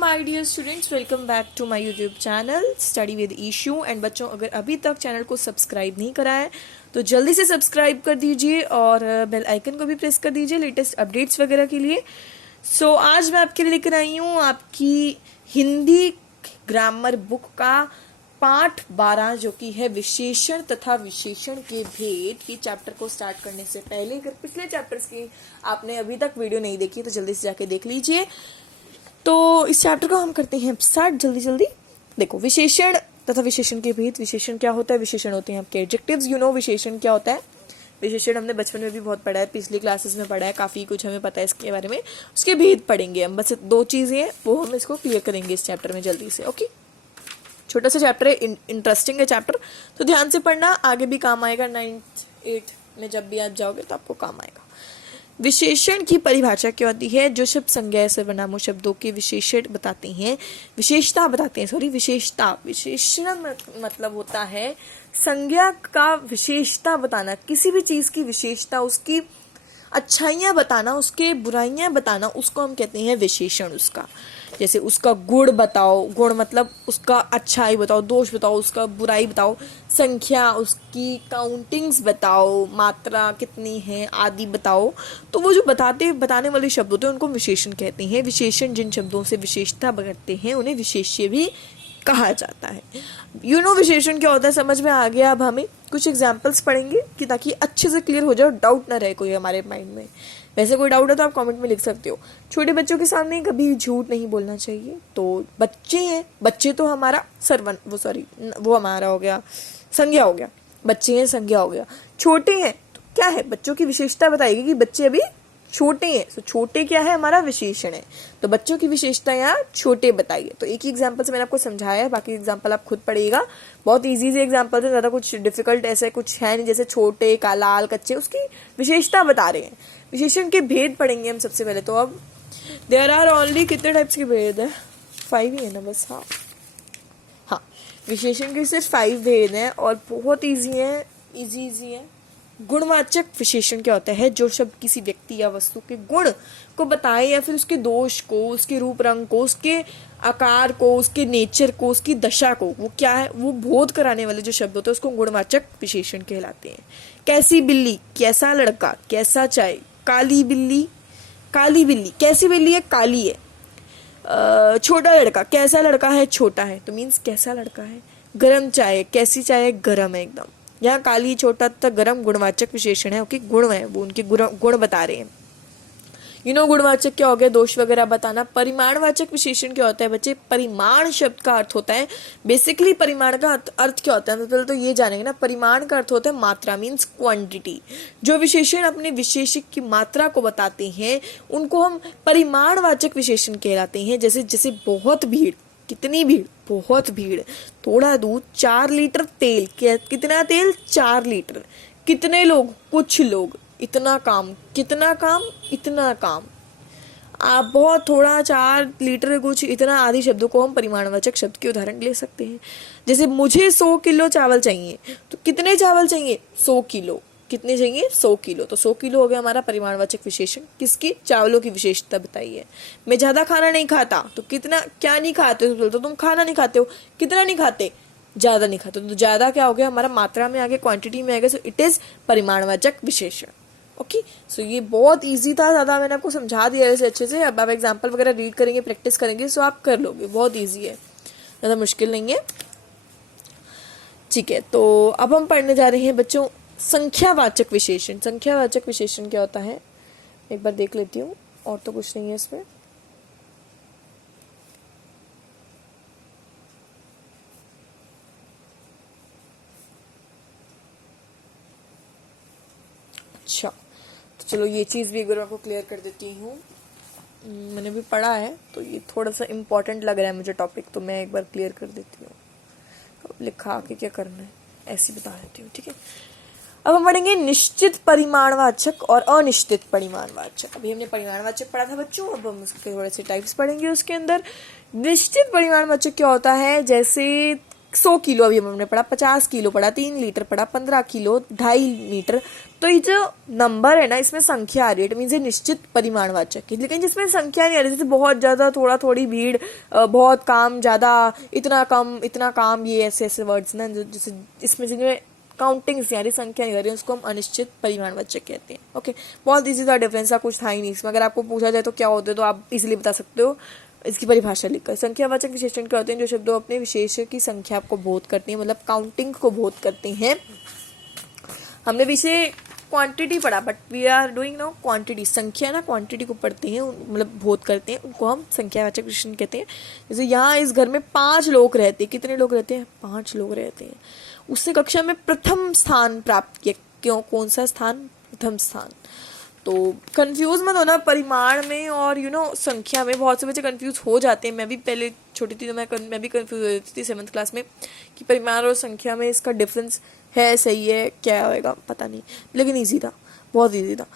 My dear students, welcome back to my YouTube channel study with Ishu. And बच्चों, अगर अभी तक चैनल को सब्सक्राइब नहीं करा है तो जल्दी से सब्सक्राइब कर दीजिए और बेल आइकन को भी प्रेस कर दीजिए लेटेस्ट अपडेट्स वगैरह के लिए। सो आज मैं आपके लिए लेकर आई हूँ आपकी हिंदी ग्रामर बुक का पाठ 12 जो कि है विशेषण तथा विशेषण के भेद की चैप्टर को स्टार्ट करने से पहले अगर पिछले चैप्टर्स की आपने अभी तक वीडियो नहीं देखी तो जल्दी से जाके देख लीजिए। तो इस चैप्टर को हम करते हैं स्टार्ट जल्दी जल्दी। देखो, विशेषण तथा विशेषण के भेद। विशेषण क्या होता है? विशेषण होते हैं आपके एडजेक्टिव्स। विशेषण क्या होता है? विशेषण हमने बचपन में भी बहुत पढ़ा है, पिछली क्लासेस में पढ़ा है, काफी कुछ हमें पता है इसके बारे में। उसके भेद पढ़ेंगे हम, बस 2 चीजें हैं वो हम इसको क्लियर करेंगे इस चैप्टर में जल्दी से। ओके, छोटा सा चैप्टर है, इंटरेस्टिंग है चैप्टर, तो ध्यान से पढ़ना, आगे भी काम आएगा। 9th 8th में जब भी आप जाओगे तो आपको काम आएगा। विशेषण की परिभाषा क्या होती है? जो शब्द संज्ञा सर्वनामों शब्दों के विशेषण बताते हैं, विशेषता बताते हैं, विशेषता। विशेषण मतलब होता है संज्ञा का विशेषता बताना, किसी भी चीज की विशेषता, उसकी अच्छाइयां बताना, उसके बुराइयां बताना, उसको हम कहते हैं विशेषण। उसका जैसे उसका गुण बताओ, गुण मतलब उसका अच्छाई बताओ, दोष बताओ, उसका बुराई बताओ, संख्या, उसकी काउंटिंग्स बताओ, मात्रा कितनी है आदि बताओ। तो वो जो बताने वाले शब्द होते हैं उनको विशेषण कहते हैं। विशेषण जिन शब्दों से विशेषता बरतते हैं उन्हें विशेष्य भी कहा जाता है। विशेषण क्या होता है समझ में आ गया। अब हमें कुछ एग्जाम्पल्स पढ़ेंगे कि ताकि अच्छे से क्लियर हो जाए, डाउट ना रहे कोई हमारे माइंड में। वैसे कोई डाउट है तो आप कमेंट में लिख सकते हो। छोटे बच्चों के सामने कभी झूठ नहीं बोलना चाहिए। तो बच्चे हैं, बच्चे तो हमारा वो हमारा हो गया संज्ञा हो गया, बच्चे हैं संज्ञा हो गया। छोटे हैं तो क्या है? बच्चों की विशेषता बताएगी कि बच्चे अभी छोटे हैं, तो छोटे क्या है? हमारा विशेषण है। तो बच्चों की विशेषता यहाँ छोटे बताइए। तो एक ही एग्जांपल से मैंने आपको समझाया है, बाकी एग्जांपल आप खुद पढ़िएगा। बहुत इजी से एग्जांपल है, ज्यादा कुछ डिफिकल्ट ऐसे कुछ है नहीं। जैसे छोटे, लाल, कच्चे, उसकी विशेषता बता रहे हैं। विशेषण के भेद पढ़ेंगे हम सबसे पहले। तो अब देयर आर ओनली कितने टाइप्स के भेद है? 5 ही है ना बस। हाँ, विशेषण के सिर्फ 5 भेद हैं और बहुत इजी है। गुणवाचक विशेषण क्या होता है? जो शब्द किसी व्यक्ति या वस्तु के गुण को बताए या फिर उसके दोष को, उसके रूप रंग को, उसके आकार को, उसके नेचर को, उसकी दशा को, वो क्या है वो बोध कराने वाले जो शब्द होते हैं उसको गुणवाचक विशेषण कहलाते हैं। कैसी बिल्ली, कैसा लड़का, कैसा चाय, काली बिल्ली, कैसी बिल्ली है? काली है। छोटा लड़का, कैसा लड़का है? छोटा है, तो मीन्स कैसा लड़का है। गरम चाय, कैसी चाय है? गरम है एकदम। यहाँ काली, छोटा तथा गरम गुणवाचक विशेषण है। ओके, गुण है, वो उनके गुण बता रहे हैं। गुणवाचक क्या हो गया? दोष वगैरह बताना। परिमाणवाचक विशेषण क्या होता है बच्चे? परिमाण शब्द का अर्थ होता है, बेसिकली परिमाण का अर्थ क्या होता है पहले तो ये जानेंगे ना। परिमाण का अर्थ होता है मात्रा, मीन्स क्वांटिटी। जो विशेषण अपने विशेषक की मात्रा को बताते हैं उनको हम परिमाणवाचक विशेषण कहलाते हैं। जैसे बहुत भीड़, कितनी भीड़? बहुत भीड़। थोड़ा दूध, 4 लीटर तेल, कितना तेल? 4 लीटर। कितने लोग? कुछ लोग। इतना काम, कितना काम? इतना काम। आप बहुत थोड़ा, 4 लीटर कुछ, इतना आदि शब्दों को हम परिमाणवाचक शब्द के उदाहरण ले सकते हैं। जैसे मुझे 100 किलो चावल चाहिए, तो कितने चावल चाहिए? 100 किलो। कितने चाहिए? 100 किलो। तो 100 किलो हो गया हमारा परिमाणवाचक विशेषण। किसकी? चावलों की विशेषता बताई है। मैं ज्यादा खाना नहीं खाता, तो कितना, क्या नहीं खाते? तो तुम खाना नहीं खाते हो, कितना नहीं खाते? ज्यादा नहीं खाते। तो ज्यादा क्या हो गया हमारा? मात्रा में आ गया, क्वांटिटी में आ गया। सो इट इज परिमाणवाचक विशेषण। ओके, सो ये बहुत इजी था, ज्यादा मैंने आपको समझा दिया वैसे अच्छे से। अब आप एग्जाम्पल वगैरह रीड करेंगे, प्रैक्टिस करेंगे, सो आप कर लोगे। बहुत इजी है, ज्यादा मुश्किल नहीं है। ठीक है, तो अब हम पढ़ने जा रहे हैं बच्चों संख्यावाचक विशेषण। संख्यावाचक विशेषण क्या होता है एक बार देख लेती हूँ, और तो कुछ नहीं है इसमें। अच्छा, तो चलो ये चीज़ भी एक बार आपको क्लियर कर देती हूँ। मैंने भी पढ़ा है तो ये थोड़ा सा इम्पोर्टेंट लग रहा है मुझे टॉपिक, तो मैं एक बार क्लियर कर देती हूँ। लिखा आके क्या करना है ऐसे बता देती हूँ, ठीक है। अब हम पढ़ेंगे निश्चित परिमाणवाचक और अनिश्चित परिमाणवाचक। अभी हमने परिमाणवाचक पढ़ा था बच्चों, अब हम उसके थोड़े से टाइप्स पढ़ेंगे। उसके अंदर निश्चित परिमाणवाचक क्या होता है? जैसे 100 किलो अभी हमने पढ़ा, 50 किलो पढ़ा, 3 लीटर पढ़ा, 15 किलो, 2.5 मीटर। तो ये जो नंबर है ना, इसमें संख्या आ रही है, इट मीन्स ये निश्चित परिमाणवाचक है। लेकिन जिसमें संख्या नहीं आ रही, जैसे बहुत ज्यादा, थोड़ा, थोड़ी भीड़, बहुत काम, ज्यादा, इतना कम, इतना काम, ये ऐसे ऐसे वर्ड्स ना, जैसे इसमें जिनमें काउंटिंग से यानी संख्या नहीं कर रही है, उसको हम अनिश्चित परिमाणवाचक कहते हैं। ओके, बहुत इजी था, डिफरेंस था, कुछ था ही नहीं इसमें। अगर आपको पूछा जाए तो क्या होते हैं, तो आप इजीली बता सकते हो इसकी परिभाषा लिखकर। संख्यावाचक विशेषण क्या होते हैं? जो शब्दों अपने विशेष की संख्या को बोध करते हैं, मतलब काउंटिंग को बोध करते हैं। हमने विषय क्वांटिटी पढ़ा, but we are doing now quantity. संख्या ना क्वांटिटी को पढ़ते हैं, मतलब बोध करते हैं, उनको हम संख्यावाचक विशेषण कहते हैं। जैसे यहाँ इस घर में 5 लोग रहते हैं। कितने लोग रहते हैं? 5 लोग रहते हैं। उसने कक्षा में प्रथम स्थान प्राप्त किया। क्यों? कौन सा स्थान? प्रथम स्थान। तो कंफ्यूज मत होना परिमाण में और संख्या में। बहुत से बच्चे कंफ्यूज हो जाते हैं। मैं भी पहले छोटी थी तो मैं भी कंफ्यूज हो जाती थी 7th क्लास में कि परिमाण और संख्या में इसका डिफरेंस है, सही है, क्या होएगा पता नहीं, लेकिन ईजी था, बहुत ईजी था।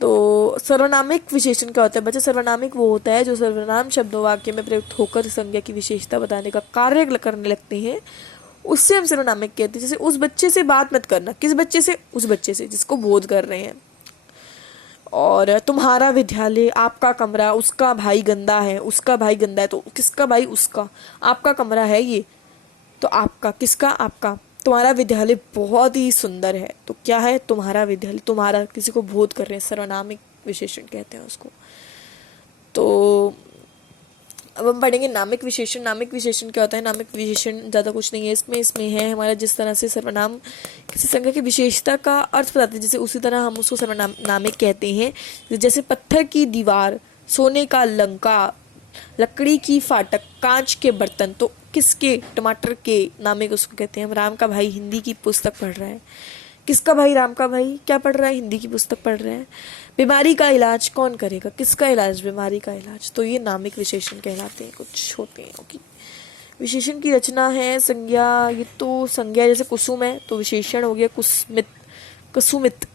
तो सर्वनामिक विशेषण क्या होता है बच्चे? सर्वनामिक वो होता है जो सर्वनाम शब्दों वाक्य में प्रयुक्त होकर संज्ञा की विशेषता बताने का कार्य करने लगते हैं, उससे हम सर्वनामिक कहते हैं। जैसे उस बच्चे से बात मत करना। किस बच्चे से? उस बच्चे से जिसको बोध कर रहे हैं। और तुम्हारा विद्यालय, आपका कमरा, उसका भाई गंदा है, उसका भाई गंदा है, तो किसका भाई? उसका। आपका कमरा है ये, तो आपका। किसका? आपका। तुम्हारा विद्यालय बहुत ही सुंदर है, तो क्या है? तुम्हारा विद्यालय। तुम्हारा किसी को बोध कर रहे हैं, सर्वनामिक विशेषण कहते हैं उसको। तो अब हम पढ़ेंगे नामिक विशेषण। नामिक विशेषण क्या होता है? नामिक विशेषण ज़्यादा कुछ नहीं है, इसमें है हमारा जिस तरह से सर्वनाम किसी संख्या की विशेषता का अर्थ बताते हैं, जैसे उसी तरह हम उसको सर्वनाम नामिक कहते हैं। जैसे पत्थर की दीवार, सोने का लंका, लकड़ी की फाटक, कांच के बर्तन, तो किसके? टमाटर के नामिक उसको कहते हैं। हम राम का भाई हिंदी की पुस्तक पढ़ रहा है। किसका भाई? राम का भाई क्या पढ़ रहा है? हिंदी की पुस्तक पढ़ रहा है। बीमारी का इलाज कौन करेगा? किसका इलाज? बीमारी का इलाज। तो ये नामिक विशेषण कहलाते हैं, कुछ होते हैं। ओके, विशेषण की रचना है संज्ञा। ये तो संज्ञा जैसे कुसुम है तो विशेषण हो गया कुसुमित, कुसुमित।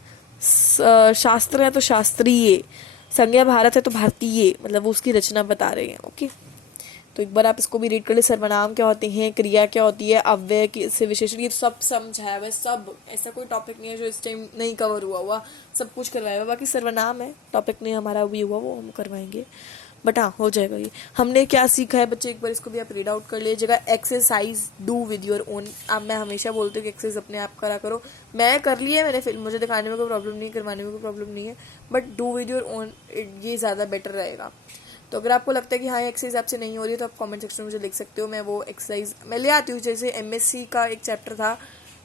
शास्त्र है तो शास्त्रीय। संज्ञा भारत है तो भारतीय, मतलब वो उसकी रचना बता रहे हैं। ओके, तो एक बार आप इसको भी रीड कर ले। सर्वनाम क्या होते हैं, क्रिया क्या होती है, अव्यय से विशेषण, ये सब समझाया हुआ है। सब, ऐसा कोई टॉपिक नहीं है जो इस टाइम नहीं कवर हुआ, सब कुछ करवाया हुआ। बाकी सर्वनाम है, टॉपिक नहीं हमारा भी हुआ, वो हम करवाएंगे, बट हाँ हो जाएगा। ये हमने क्या सीखा है बच्चे, एक बार इसको भी आप रीड आउट कर लीजिएगा। Exercise do with your own. अब मैं हमेशा बोलती हूँ कि एक्सरसाइज अपने आप करा करो। मैं कर ली है, मैंने फिल्म, मुझे दिखाने में कोई प्रॉब्लम नहीं है, करवाने में कोई प्रॉब्लम नहीं है, but do with your own, ये ज़्यादा बेटर रहेगा। तो अगर आपको लगता है कि हाँ एक्सरसाइज आपसे नहीं हो रही है तो आप कमेंट सेक्शन में मुझे लिख सकते हो, मैं वो एक्सरसाइज मैं ले आती हूँ। जैसे MSc का एक चैप्टर था,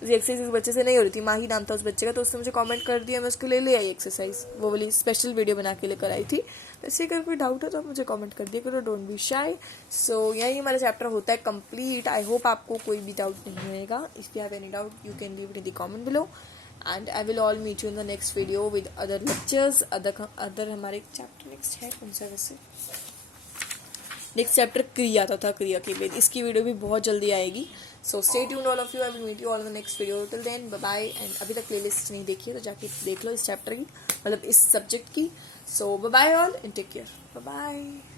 एक्सरसाइज उस बच्चे से नहीं हो रही थी, माही नाम था उस बच्चे का, तो उसने मुझे कमेंट कर दिया, मैं उसको ले आई एक्सरसाइज, वो वाली स्पेशल वीडियो बना के लेकर आई थी। तो इससे अगर कोई डाउट है तो आप मुझे कमेंट कर दिया करो, डोंट बी शाय। सो यही हमारा चैप्टर होता है कंप्लीट। आई होप आपको कोई भी डाउट नहीं रहेगा। If you have any doubt you can leave it in the comment below, and I will all meet you in the next video with other lectures, other हमारे chapter next है कौन सा? वैसे नेक्स्ट चैप्टर क्रिया तथा क्रिया के वेद, इसकी वीडियो भी बहुत जल्दी आएगी। So stay tuned all of you, I will meet you all in the next video. Till then bye bye. And अभी तक प्लेलिस्ट नहीं देखी है तो जाके देख लो इस चैप्टर की, मतलब इस सब्जेक्ट की। So bye bye all and take care, bye bye.